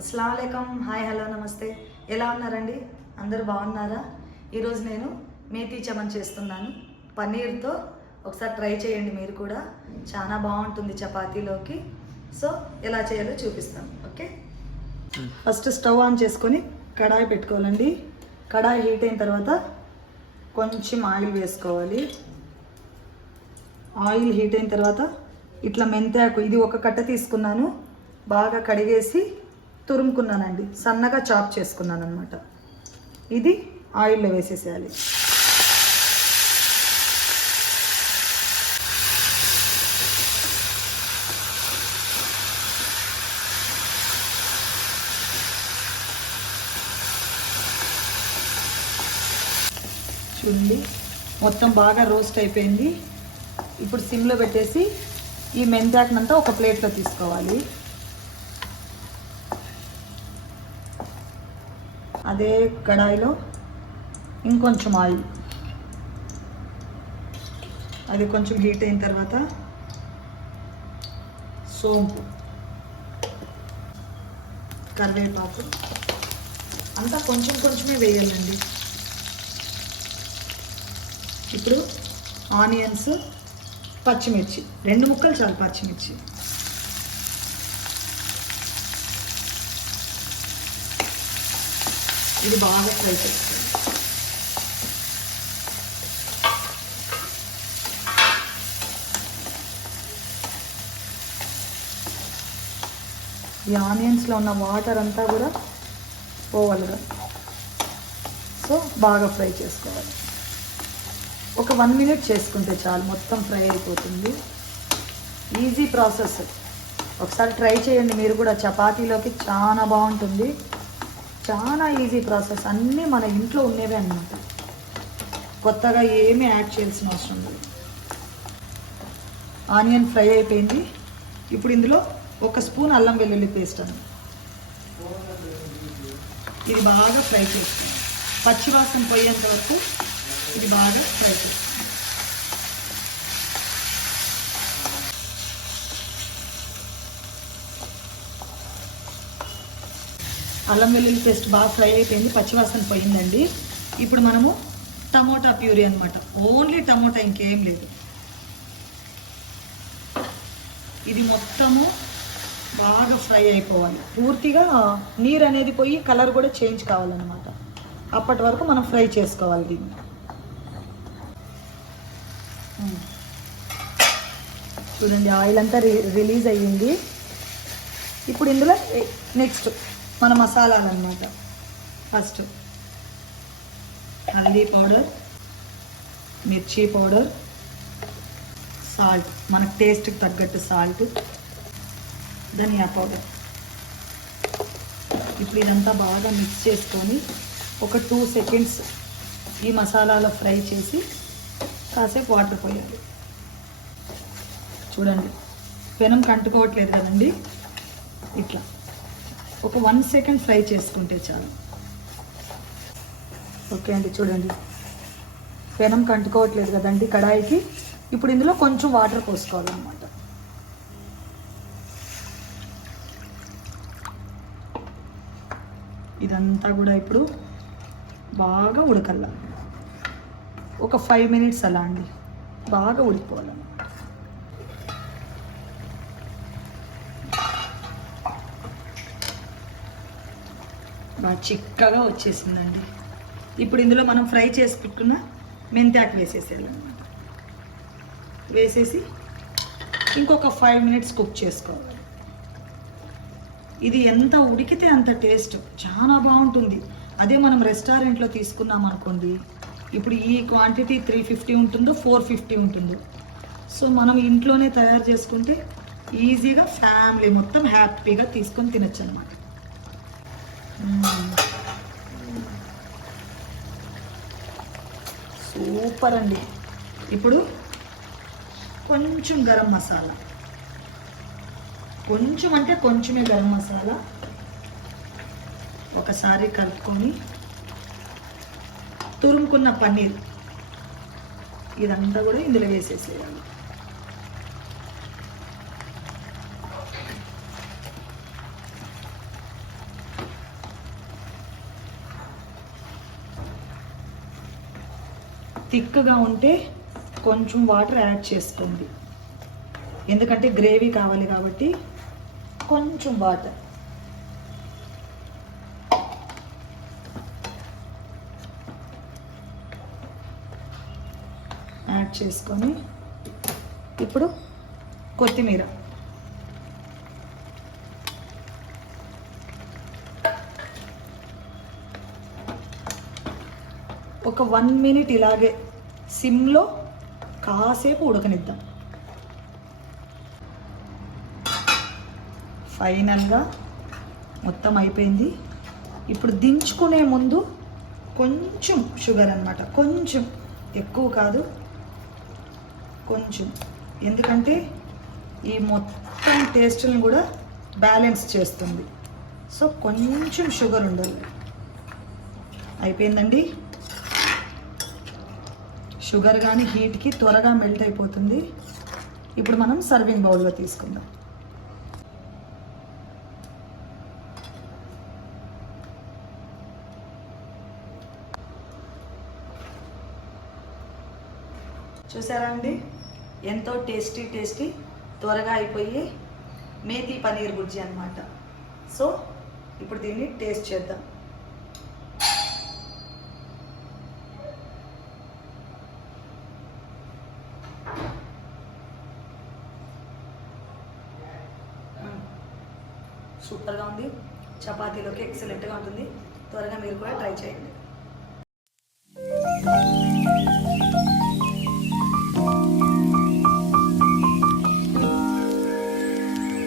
అస్సలాముఅలైకుం. Hi, hello, నమస్తే. ఎలా ఉన్నారండి? అందరూ బాగున్నారా? ఈరోజు నేను మేథీ చమన్ చేస్తున్నాను పన్నీర్తో. ఒకసారి ట్రై చేయండి మీరు కూడా, చాలా బాగుంటుంది చపాతీలోకి. సో ఎలా చేయాలో చూపిస్తాను. ఓకే, ఫస్ట్ స్టవ్ ఆన్ చేసుకొని కడాయి పెట్టుకోవాలండి. కడాయి హీట్ అయిన తర్వాత కొంచెం ఆయిల్ వేసుకోవాలి. ఆయిల్ హీట్ అయిన తర్వాత ఇట్లా మెంతాకు, ఇది ఒక కట్ట తీసుకున్నాను, బాగా కడిగేసి తురుముకున్నానండి, సన్నగా చాప్ చేసుకున్నాను అనమాట. ఇది ఆయిల్లో వేసేసేయాలి. చూడండి, మొత్తం బాగా రోస్ట్ అయిపోయింది. ఇప్పుడు సిమ్లో పెట్టేసి ఈ మెంతాకునంతా ఒక ప్లేట్లో తీసుకోవాలి. అదే కడాయిలో ఇంకొంచెం ఆయిల్, అది కొంచెం హీట్ అయిన తర్వాత సోంపు, కరివేపాకు అంతా కొంచెం కొంచెమే వేయాలండి. ఇప్పుడు ఆనియన్స్, పచ్చిమిర్చి, 2 ముక్కలు చాలు పచ్చిమిర్చి. ఇది బాగా ఫ్రై చేసుకోవాలి. ఈ ఆనియన్స్లో ఉన్న వాటర్ అంతా కూడా పోవాలిగా, సో బాగా ఫ్రై చేసుకోవాలి. ఒక 1 మినిట్ చేసుకుంటే చాలు, మొత్తం ఫ్రై అయిపోతుంది. ఈజీ ప్రాసెస్, ఒకసారి ట్రై చేయండి మీరు కూడా. చపాతీలోకి చాలా బాగుంటుంది, చాలా ఈజీ ప్రాసెస్. అన్నీ మన ఇంట్లో ఉండేవే అన్నమాట, కొత్తగా ఏమీ యాడ్ చేయాల్సిన అవసరం లేదు. ఆనియన్ ఫ్రై అయిపోయింది. ఇప్పుడు ఇందులో 1 స్పూన్ అల్లం వెల్లుల్లి పేస్ట్ అని, ఇది బాగా ఫ్రై చేసుకోండి. పచ్చివాసన పోయేంత వరకు ఇది బాగా ఫ్రై చేసుకోండి. అల్లం వెల్లుల్లి పేస్ట్ బాగా ఫ్రై అయిపోయింది, పచ్చివాసన పోయిందండి. ఇప్పుడు మనము టమోటా ప్యూరీ అనమాట, ఓన్లీ టమోటా, ఇంకేం లేదు. ఇది మొత్తము బాగా ఫ్రై అయిపోవాలి, పూర్తిగా నీరు అనేది పోయి కలర్ కూడా చేంజ్ కావాలన్నమాట. అప్పటి వరకు మనం ఫ్రై చేసుకోవాలి దీన్ని. చూడండి, ఆయిల్ అంతా రిలీజ్ అయ్యింది. ఇప్పుడు ఇందులో నెక్స్ట్ మన మసాలాలు అన్నమాట. ఫస్ట్ హల్దీ పౌడర్, మిర్చి పౌడర్, సాల్ట్, మనకు టేస్ట్కి తగ్గట్టు సాల్ట్, ధనియా పౌడర్. ఇప్పుడు ఇదంతా బాగా మిక్స్ చేసుకొని ఒక 2 సెకండ్స్ ఈ మసాలాలో ఫ్రై చేసి కాసేపు వాటర్ పోయాలి. చూడండి, పెనం కంటుకోవట్లేదు కదండి, ఇట్లా ఒక 1 సెకండ్ ఫ్రై చేసుకుంటే చాలు. ఓకే అండి, చూడండి పెనం కంటుకోవట్లేదు కదండి కడాయికి. ఇప్పుడు ఇందులో కొంచెం వాటర్ పోసుకోవాలన్నమాట. ఇదంతా కూడా ఇప్పుడు బాగా ఉడకల్లా, ఒక 5 మినిట్స్ అలా అండి, బాగా ఉడికిపోవాలన్నమాట. బాగా చిక్కగా వచ్చేసిందండి. ఇప్పుడు ఇందులో మనం ఫ్రై చేసి పెట్టుకున్న మెంతాకు వేసేసేయాలి అన్నమాట. వేసేసి ఇంకొక 5 మినిట్స్ కుక్ చేసుకోవాలి. ఇది ఎంత ఉడికితే అంత టేస్ట్, చాలా బాగుంటుంది. అదే మనం రెస్టారెంట్లో తీసుకున్నాం అనుకోండి, ఇప్పుడు ఈ క్వాంటిటీ 350 ఉంటుందో 450 ఉంటుందో. సో మనం ఇంట్లోనే తయారు చేసుకుంటే ఈజీగా ఫ్యామిలీ మొత్తం హ్యాపీగా తీసుకొని తినచ్చు అన్నమాట. సూపర్ అండి. ఇప్పుడు కొంచెం గరం మసాలా, కొంచెం అంటే కొంచెమే గరం మసాలా, ఒకసారి కలుపుకొని తురుముకున్న పన్నీర్ ఇదంతా కూడా ఇందులో వేసేసేయాలి. థిక్గా ఉంటే కొంచెం వాటర్ యాడ్ చేసుకోండి, ఎందుకంటే గ్రేవీ కావాలి కాబట్టి కొంచెం వాటర్. యాడ్ చేసుకొని ఇప్పుడు కొత్తిమీర, ఒక 1 మినిట్ ఇలాగే సిమ్లో కాసేపు ఉడకనిద్దాం. ఫైనల్గా మొత్తం అయిపోయింది. ఇప్పుడు దించుకునే ముందు కొంచెం షుగర్ అన్నమాట, కొంచెం, ఎక్కువ కాదు, కొంచెం, ఎందుకంటే ఈ మొత్తం టేస్ట్ని కూడా బ్యాలెన్స్ చేస్తుంది. సో కొంచెం షుగర్ ఉండాలి. అయిపోయిందండి. షుగర్ కానీ హీట్కి త్వరగా మెల్ట్ అయిపోతుంది. ఇప్పుడు మనం సర్వింగ్ బౌల్లో తీసుకుందాం. చూసారా అండి, ఎంతో టేస్టీ త్వరగా అయిపోయి మేతి పనీర్ బుర్జీ అన్నమాట. సో ఇప్పుడు దీన్ని టేస్ట్ చేద్దాం. సూపర్గా ఉంది, చపాతీలోకి ఎక్సలెంట్గా ఉంటుంది. త్వరగా మీరు కూడా ట్రై చేయండి.